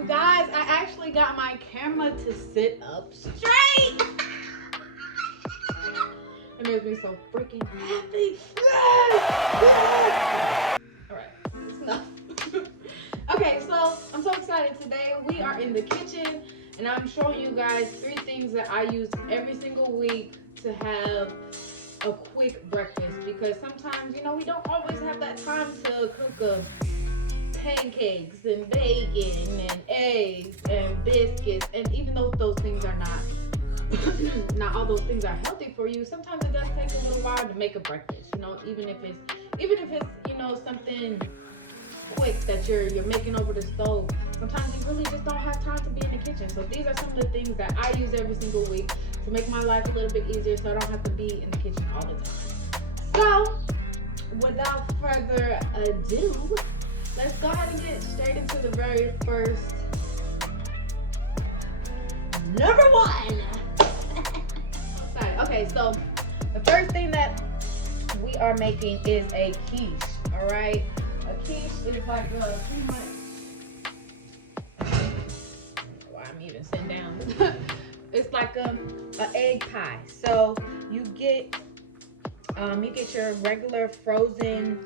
You guys, I actually got my camera to sit up straight. It makes me so freaking happy. Alright, it's enough. Okay, so I'm so excited today. We are in the kitchen and I'm showing you guys 3 things that I use every single week to have a quick breakfast, because sometimes, you know, we don't always have that time to cook pancakes and bacon and eggs and biscuits, and even though those things are not all those things are healthy for you, sometimes it does take a little while to make a breakfast, you know, even if it's you know, something quick that you're making over the stove. Sometimes you really just don't have time to be in the kitchen. So these are some of the things that I use every single week to make my life a little bit easier, so I don't have to be in the kitchen all the time. So without further ado, let's go ahead and get straight into the very first number 1. Okay, so the first thing that we are making is a quiche. All right, a quiche is like pretty much. Why I'm even sitting down? It's like a egg pie. So you get your regular frozen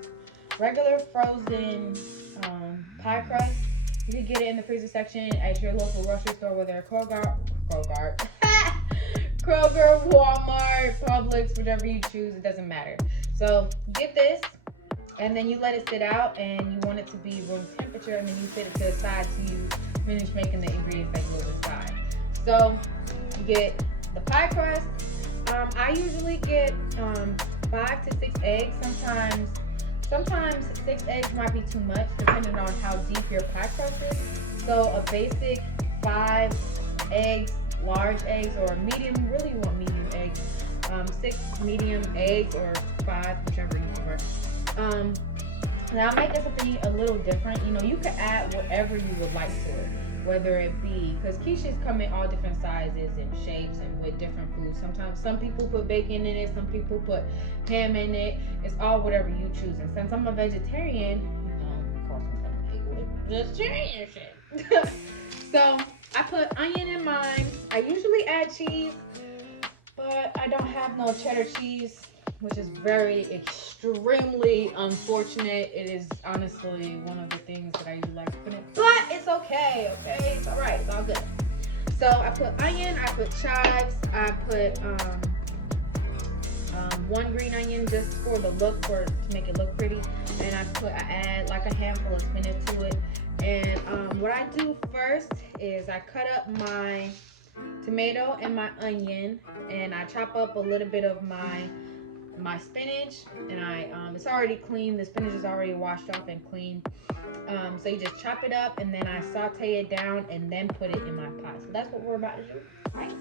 pie crust. You can get it in the freezer section at your local grocery store, whether Kroger, Walmart, Publix, whatever you choose, it doesn't matter. So get this, and then you let it sit out, and you want it to be room temperature, and then you set it to the side till you finish making the ingredients that go inside. So you get the pie crust. I usually get 5 to 6 eggs. Sometimes 6 eggs might be too much, depending on how deep your pie crust is. So a basic 5 eggs, large eggs, or medium, really you want medium eggs. 6 medium eggs or 5, whichever you prefer. Now I make this a little different. You know, you can add whatever you would like to it, whether it be, because quiches come in all different sizes and shapes and with different foods. Sometimes some people put bacon in it, some people put ham in it. It's all whatever you choose. And since I'm a vegetarian, you know, of course I'm gonna make it with vegetarian shit. So I put onion in mine. I usually add cheese, but I don't have no cheddar cheese, which is extremely unfortunate. It is honestly one of the things that I usually like to put in, but it's okay, it's all right, it's all good. So I put onion, I put chives, I put 1 green onion just for the look, to make it look pretty, and I add like a handful of spinach to it. And what I do first is I cut up my tomato and my onion, and I chop up a little bit of my spinach, and it's already clean. The spinach is already washed off and clean. So you just chop it up, and then I saute it down and then put it in my pot. So that's what we're about to do, right?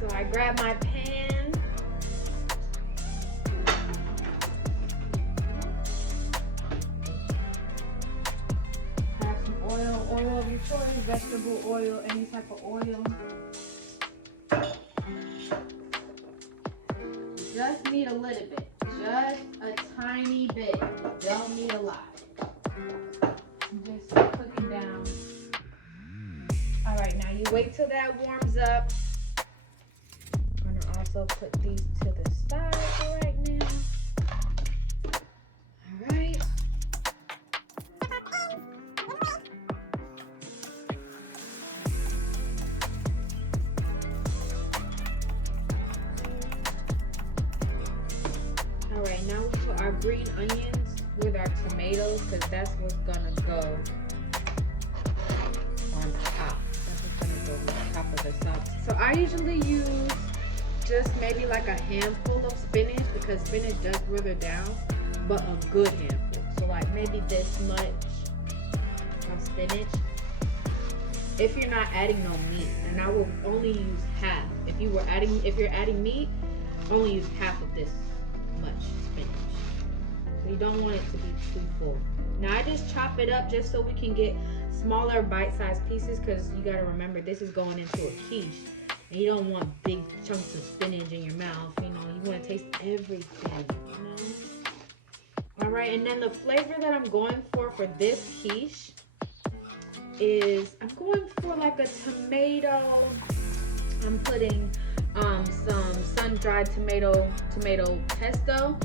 So I grab my pan. Have some oil of your choice, vegetable oil, any type of oil. Just need a little bit, just a tiny bit. Don't need a lot. Just cooking down. All right, now you wait till that warms up. I'm gonna also put these to the side right now. All right. All right, now we put our green onions with our tomatoes because that's what's gonna go on top. That's what's gonna go on top of the sauce. So I usually use just maybe like a handful of spinach because spinach does wither down, but a good handful. So like maybe this much of spinach. If you're not adding no meat, and I will only use half. If you're adding meat, only use half of this much spinach. So you don't want it to be too full. Now I just chop it up just so we can get smaller bite-sized pieces because you gotta remember this is going into a quiche. And you don't want big chunks of spinach in your mouth, you know, you wanna taste everything, you know? All right, and then the flavor that I'm going for this quiche is, I'm going for like a tomato. I'm putting some sun-dried tomato pesto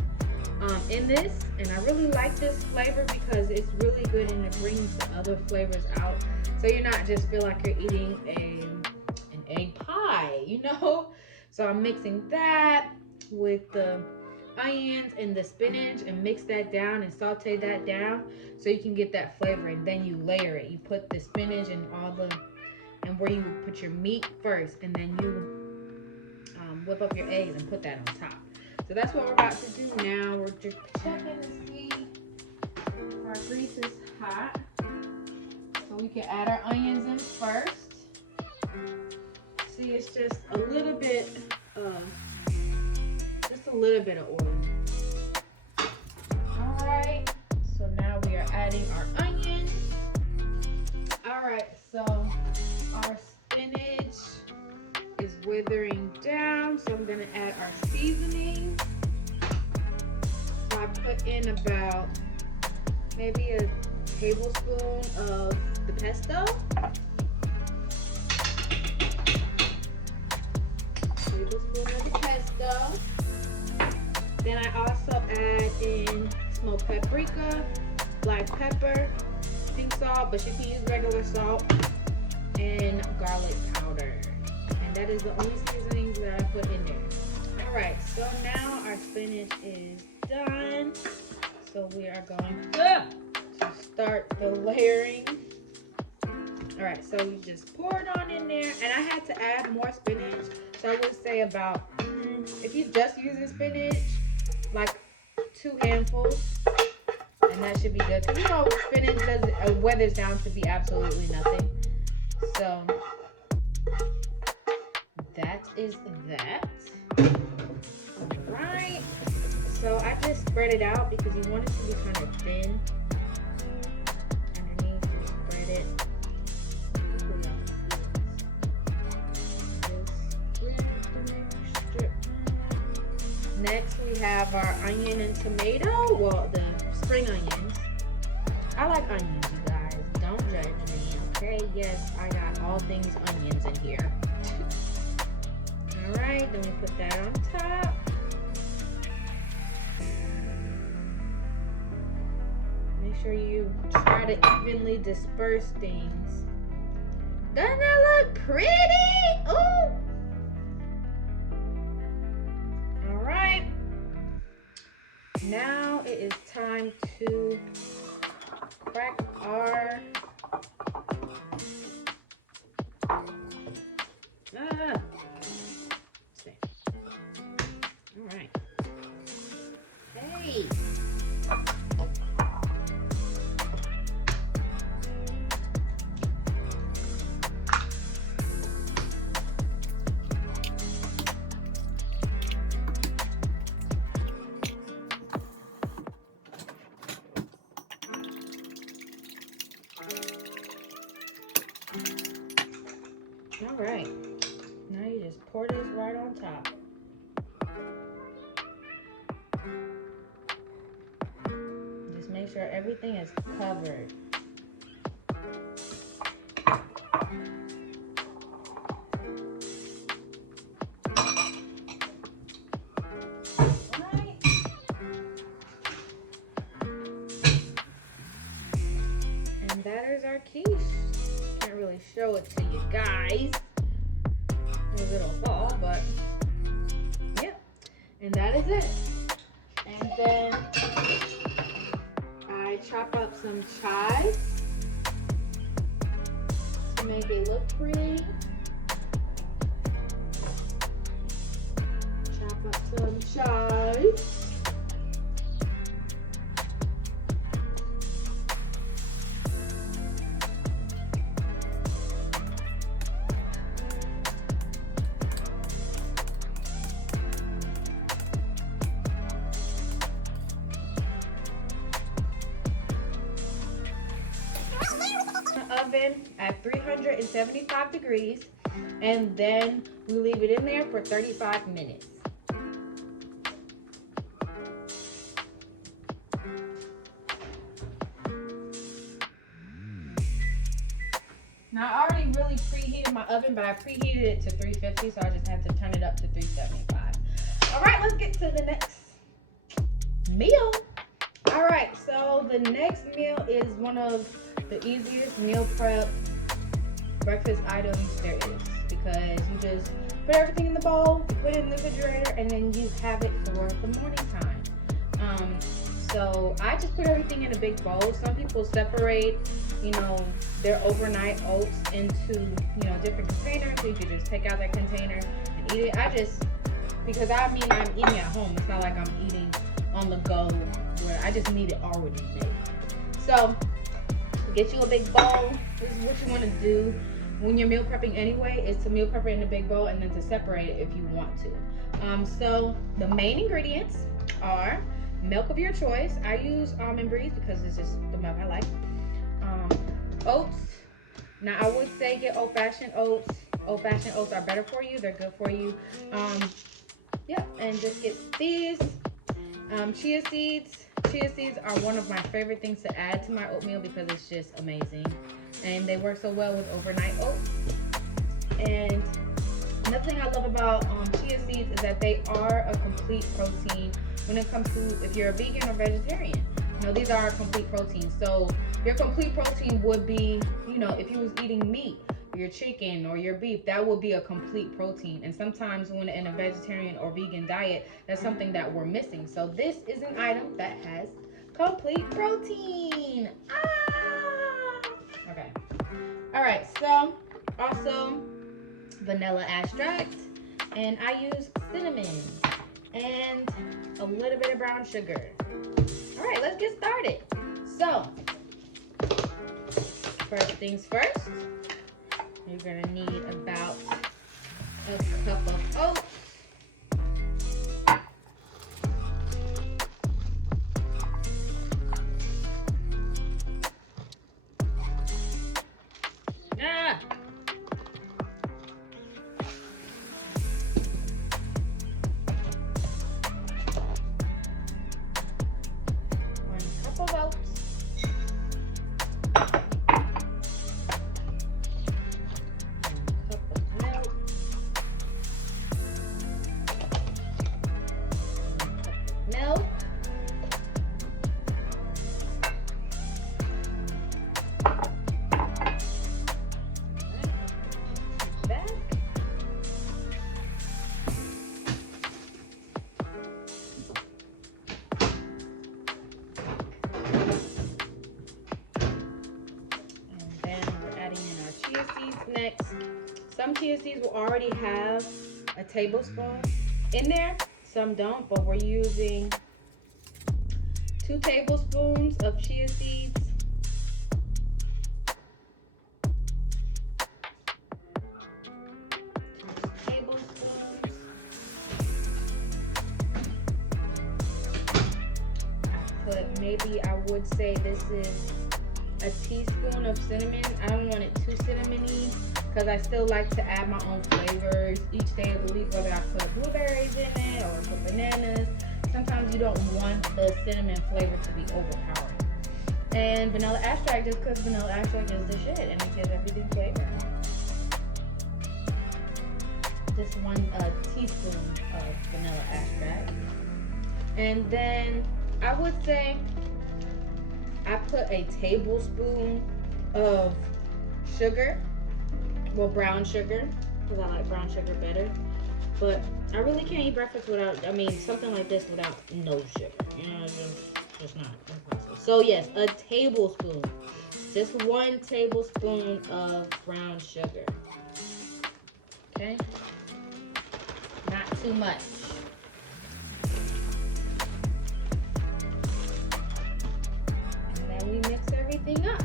in this, and I really like this flavor because it's really good and it brings the other flavors out. So you're not just feel like you're eating an egg pie, you know? So I'm mixing that with the onions and the spinach and mix that down and saute that down so you can get that flavor, and then you layer it. You put the spinach and and where you put your meat first, and then you whip up your eggs and put that on top. So that's what we're about to do now. We're just checking to see if our grease is hot. So we can add our onions in first. See, it's just a little bit of oil. Alright, so now we are adding our onions. Alright, so our spinach is withering down, so I'm gonna add our seasoning. So I put in about maybe a tablespoon of the pesto. Then I also add in smoked paprika, black pepper, pink salt, but you can use regular salt, and garlic powder. And that is the only seasonings that I put in there. Alright, so now our spinach is done. So we are going to start the layering. Alright, so we just pour it on in there. And I had to add more spinach. So I would say about, if you're just using spinach, like 2 handfuls. And that should be good. Because you know, spinach weathers down to be absolutely nothing. So that is that. Alright. So I just spread it out because you want it to be kind of thin. Underneath, you spread it. Next we have our onion and tomato. Well, the spring onions. I like onions, you guys. Don't judge me, okay? Yes, I got all things onions in here. Alright, then we put that on top. Make sure you try to evenly disperse things. Doesn't that look pretty? Ooh! Alright. Now it is time to crack our Alright. Hey. Alright, now you just pour this right on top. Just make sure everything is covered. Alright. And that is our quiche. Can't really show it to you guys. It'll fall, but yeah. And that is it. And then some chives to make it look pretty. Chop up some chives. Oven at 375 degrees, and then we leave it in there for 35 minutes. Now I already really preheated my oven, but I preheated it to 350, so I just had to turn it up to 375. All right, let's get to the next meal. All right, so the next meal is one of the easiest meal prep breakfast items there is, because you just put everything in the bowl, you put it in the refrigerator, and then you have it for the morning time. So I just put everything in a big bowl. Some people separate, their overnight oats into, different containers, so you could just take out that container and eat it. Because I'm eating at home. It's not like I'm eating on the go, where I just need it already made. So get you a big bowl. This is what you want to do when you're meal prepping anyway, is to meal prep it in a big bowl and then to separate it if you want to. So the main ingredients are milk of your choice. I use almond breeze because it's just the milk I like. Oats. Now I would say get old-fashioned oats. Old-fashioned oats are better for you. They're good for you. And just get these. Chia seeds. Chia seeds are one of my favorite things to add to my oatmeal because it's just amazing. And they work so well with overnight oats. And another thing I love about chia seeds is that they are a complete protein when it comes to if you're a vegan or vegetarian. These are a complete protein. So your complete protein would be, if you was eating meat, your chicken or your beef, that would be a complete protein. And sometimes when in a vegetarian or vegan diet, that's something that we're missing. So this is an item that has complete protein. Okay. All right. So also vanilla extract, and I use cinnamon and a little bit of brown sugar. All right, let's get started. So first things first, you're gonna need about a cup of oats. Next, some chia seeds will already have a tablespoon in there, some don't, but we're using 2 tablespoons of chia seeds. 2 tablespoons. But maybe I would say this is a teaspoon of cinnamon. I don't want it too cinnamony because I still like to add my own flavors each day of the week, whether I put blueberries in it or put bananas. Sometimes you don't want the cinnamon flavor to be overpowering. And vanilla extract, just because vanilla extract is the shit and it gives everything flavor. Just 1 teaspoon of vanilla extract. And then I would say I put a tablespoon of sugar, well, brown sugar, because I like brown sugar better. But I really can't eat breakfast without, something like this without no sugar. Just It's not impossible. So yes, a tablespoon. Just 1 tablespoon of brown sugar. Okay? Not too much. And then we mix everything up.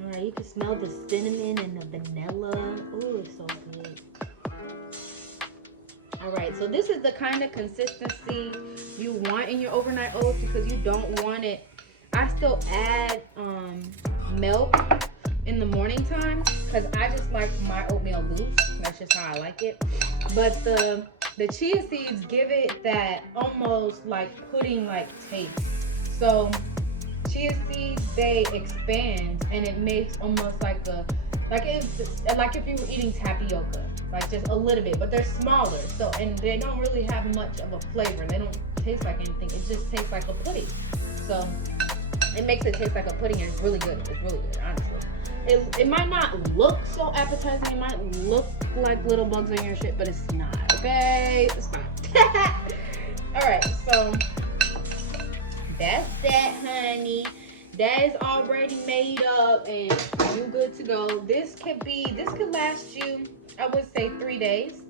Alright, you can smell the cinnamon and the vanilla. Ooh, it's so good. Alright, so this is the kind of consistency you want in your overnight oats because you don't want it. I still add milk in the morning time because I just like my oatmeal loose. That's just how I like it. But the chia seeds give it that almost like pudding like taste. So chia seeds, they expand and it makes almost like if you were eating tapioca, like just a little bit, but they're smaller. So and they don't really have much of a flavor. They don't taste like anything. It just tastes like a pudding. So it makes it taste like a pudding and it's really good. It's really good, honestly. It might not look so appetizing. It might look like little bugs in your shit, but it's not. Okay, it's not. All right, so that's that, honey. That is already made up and you good to go. This could last you, I would say 3 days.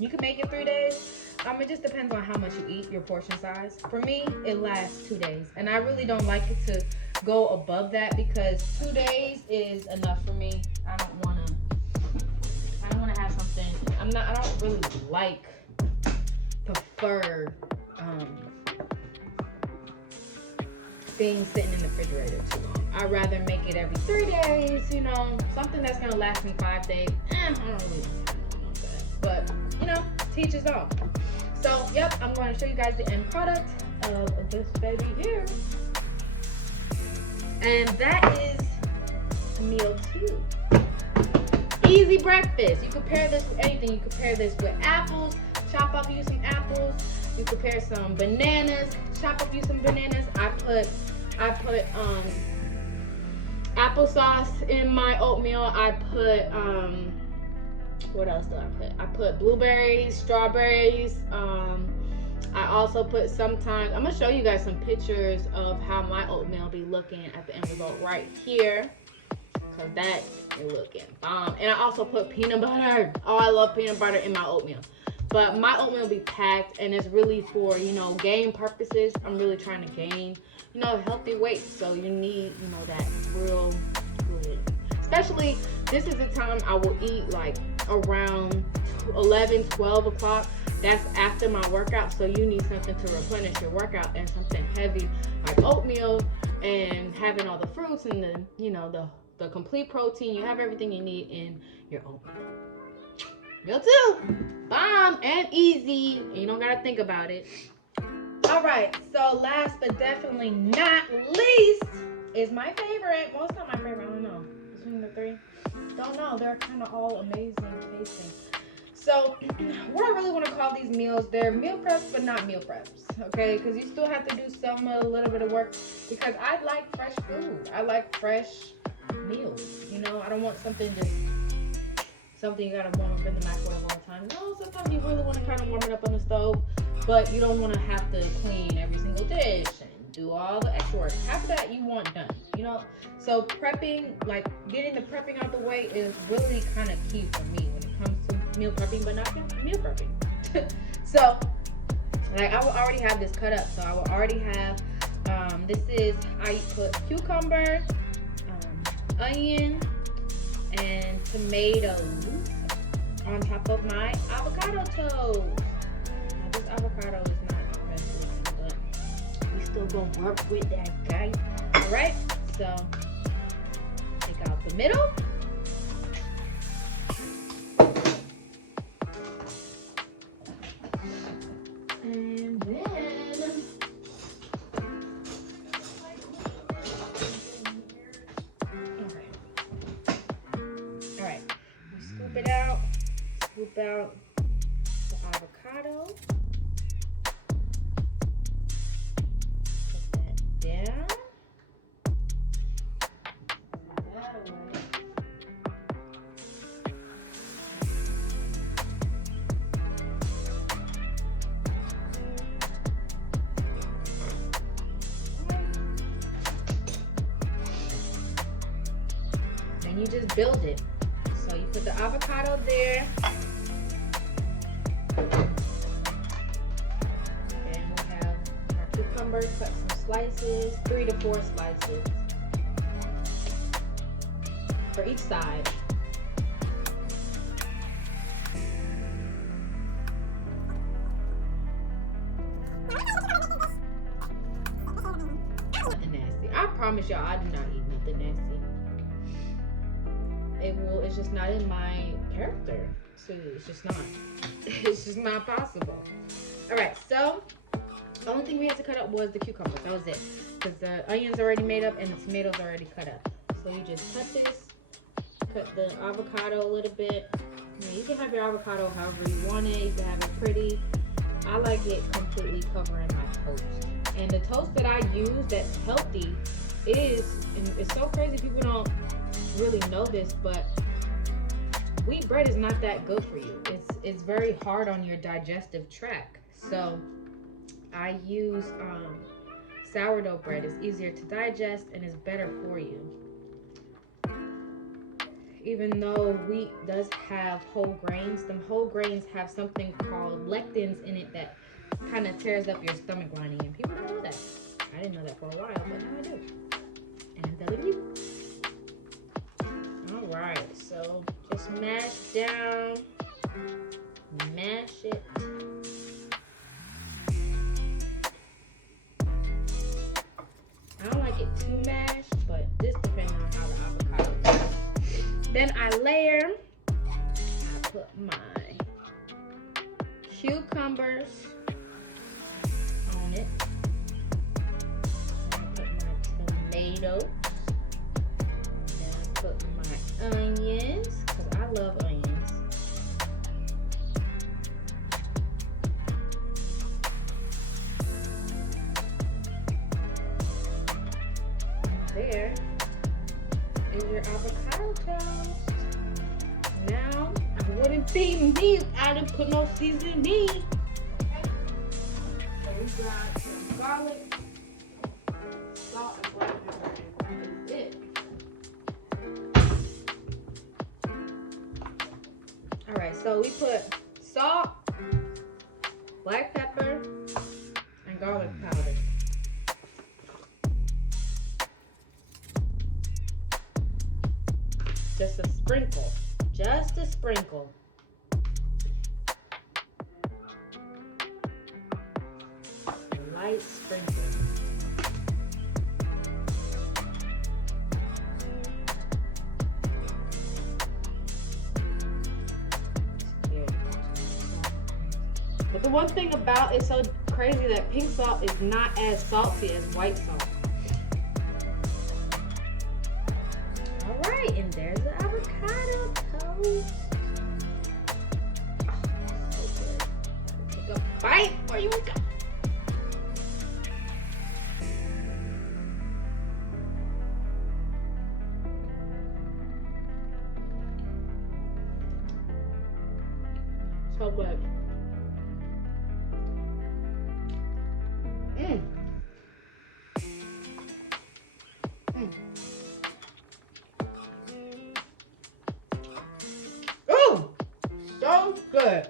You can make it 3 days. It just depends on how much you eat, your portion size. For me, it lasts 2 days. And I really don't like it to go above that because 2 days is enough for me. I don't wanna have something. I don't really prefer things sitting in the refrigerator too long. I'd rather make it every 3 days, something that's gonna last me 5 days. I don't really want that. But, teach his own. So, yep, I'm going to show you guys the end product of this baby here. And that is meal 2. Easy breakfast. You can pair this with anything. You can pair this with apples. Chop up you some apples. You can pair some bananas. Chop up you some bananas. I put applesauce in my oatmeal. I put what else did I put? I put blueberries, strawberries. I also put sometimes, I'm gonna show you guys some pictures of how my oatmeal be looking at the end result right here. Cause that is looking bomb. And I also put peanut butter. Oh, I love peanut butter in my oatmeal. But my oatmeal be packed and it's really for, gain purposes. I'm really trying to gain, healthy weight. So you need, that real good. Especially, this is the time I will eat like around 11, 12 o'clock. That's after my workout. So you need something to replenish your workout and something heavy like oatmeal and having all the fruits and the complete protein. You have everything you need in your oatmeal. Meal 2, bomb and easy. And you don't gotta think about it. All right, so last but definitely not least is my favorite. Well, it's not my favorite. I don't know. Between the 3, don't know. They're kind of all amazing tasting. So, what I really want to call these meals, they're meal preps, but not meal preps. Okay, because you still have to do a little bit of work. Because I like fresh food. I like fresh meals. I don't want something you gotta warm up in the microwave all the time. No, sometimes you really want to kind of warm it up on the stove, but you don't want to have to clean every single dish and do all the extra work. Half of that you want done, So prepping, like getting the prepping out the way, is really kind of key for me when it comes to meal prepping, but not meal prepping. So, like I will already have this cut up. So I will already have. I put cucumber, onion, and tomatoes on top of my avocado toast. Now, this avocado is not the best looking, but we still gonna work with that, guys. All right, so take out the middle. And then about the avocado. Put that down. That away. And you just build it. So you put the avocado there. And we have our cucumber, cut some slices, 3 to 4 slices for each side. Nothing nasty. I promise y'all, I do not eat nothing nasty. It's just not in my character. So it's just not. It's just not possible. All right, so the only thing we had to cut up was the cucumbers. That was it. Because the onion's already made up and the tomatoes already cut up. So you just cut this, cut the avocado a little bit. Now you can have your avocado however you want it. You can have it pretty. I like it completely covering my toast. And the toast that I use that's healthy is, and it's so crazy people don't really know this, but wheat bread is not that good for you. It's very hard on your digestive tract. So I use sourdough bread. It's easier to digest and it's better for you. Even though wheat does have whole grains, them whole grains have something called lectins in it that kind of tears up your stomach lining, and people don't know that. I didn't know that for a while, but now I do. And I'm telling you. Alright, so just mash down, mash it. I don't like it too mashed, but this depends on how the avocado is. Then I layer, I put my cucumbers on it. Then I put my tomatoes. Then I put my onions, because I love onions. There is your avocado toast. Now, I wouldn't be me if I didn't put no seasoning. Okay? So we got some garlic, salt, and black pepper. That is it. Alright, so we put salt, black pepper, and garlic powder. Just a sprinkle. Just a sprinkle. A light sprinkle. But the one thing about it's so crazy that pink salt is not as salty as white salt. Alright, and there's the avocado toast. Oh, so good. Take a bite before you go. So good. Oh, so good.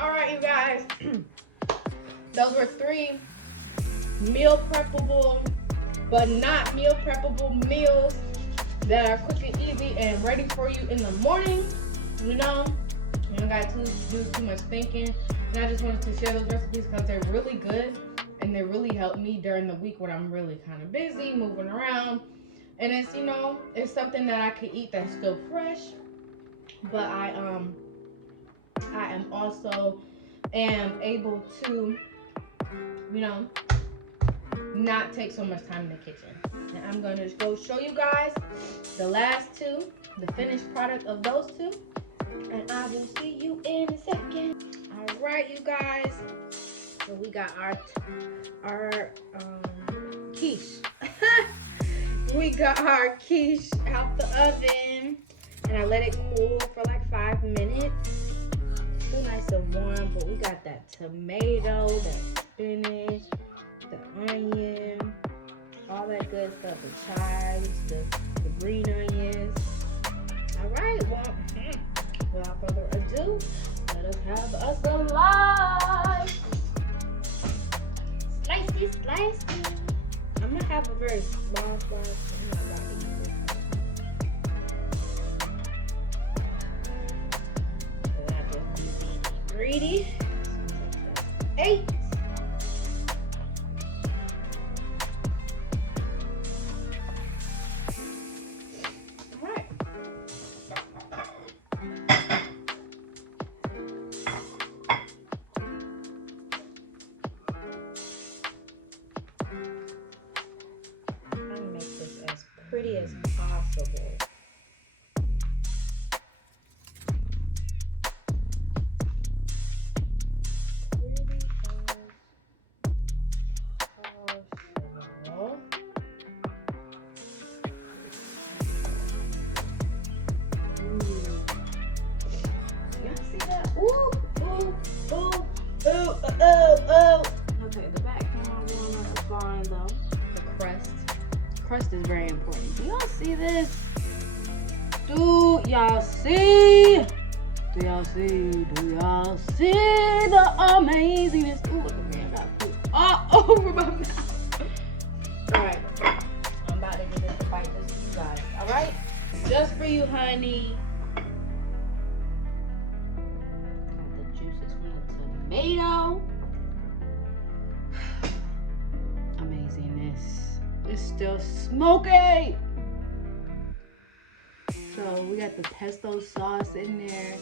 All right, you guys. Those were 3 meal preppable, but not meal preppable meals that are quick and easy and ready for you in the morning. You know, you don't got to do too much thinking. And I just wanted to share those recipes because they're really good and they really help me during the week when I'm really kind of busy, moving around. And it's, you know, it's something that I could eat that's still fresh, but I am also able to, you know, not take so much time in the kitchen. And I'm going to go show you guys the last 2, the finished product of those 2. And I will see you in a second. All right, you guys. So we got our quiche. We got our quiche out the oven, and I let it cool for like 5 minutes. Still nice and warm, but we got that tomato, that spinach, the onion, all that good stuff, the chives, the green onions. All right, well, without further ado, let us have us a live. Slicey, slicey. I'm gonna have a very small slice. I'm not about to eat this. I just be greedy. 8. Pretty as possible. Y'all see that? Ooh, ooh, ooh, ooh, ooh. Okay, the back camera one is fine though. The crust. Crust is very important. Do y'all see this? Do y'all see? Do y'all see? Do y'all see the amazingness? Ooh, look at me, I got food all over my mouth. Alright, I'm about to give this a bite just for you guys. Alright? Just for you, honey. The juices from the tomato. Amazingness. It's still smoky. So we got the pesto sauce in there,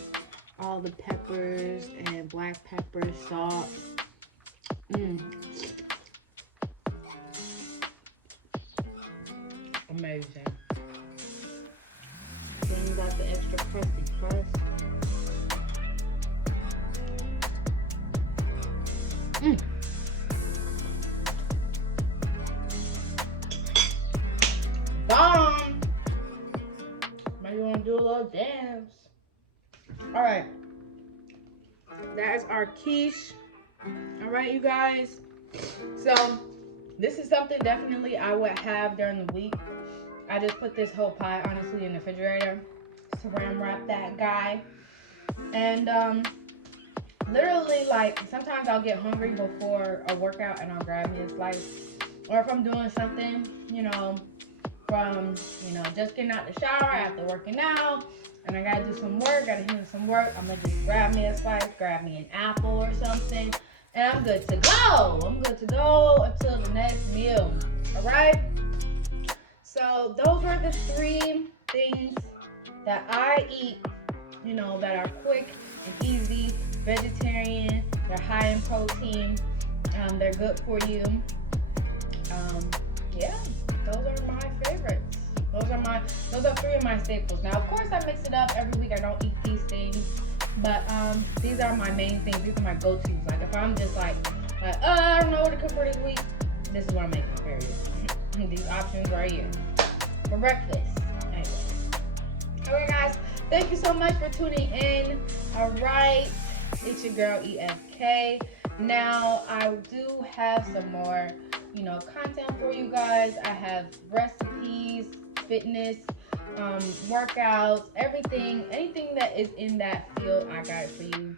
all the peppers and black pepper, salt. Amazing. Then you got the extra crusty crust. Bomb! Maybe you want to do a little dance. Alright. That is our quiche. Alright, you guys. So, this is something definitely I would have during the week. I just put this whole pie, honestly, in the refrigerator. Saran wrap that guy. And, literally, like, sometimes I'll get hungry before a workout and I'll grab me a slice. Or if I'm doing something, you know, from, you know, just getting out the shower after working out, and I gotta do some work, gotta handle some work, I'm gonna just grab me a slice, grab me an apple or something, and I'm good to go. I'm good to go until the next meal. Alright? So those were the 3 things that I eat, you know, that are quick and easy, vegetarian, they're high in protein, they're good for you. Yeah. Those are my favorites. Those are 3 of my staples. Now, of course, I mix it up every week. I don't eat these things, but these are my main things. These are my go-tos. Like if I'm just like I don't know what to cook for this week, this is what I'm making for you. These options right here for breakfast. Anyway. Alright, guys. Thank you so much for tuning in. All right, it's your girl EFK. Now, I do have some more, you know, content for you guys. I have recipes, fitness, workouts, anything that is in that field, I got it for you.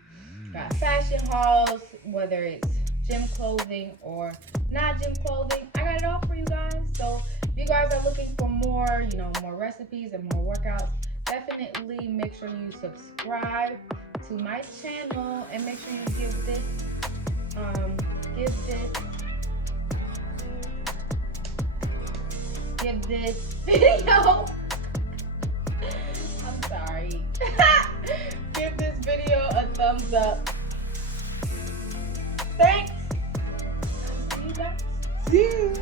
Got fashion hauls, whether it's gym clothing or not gym clothing, I got it all for you guys. So if you guys are looking for more, you know, more recipes and more workouts, definitely make sure you subscribe to my channel and make sure you give this video I'm sorry give this video a thumbs up. Thanks. See you guys. See you.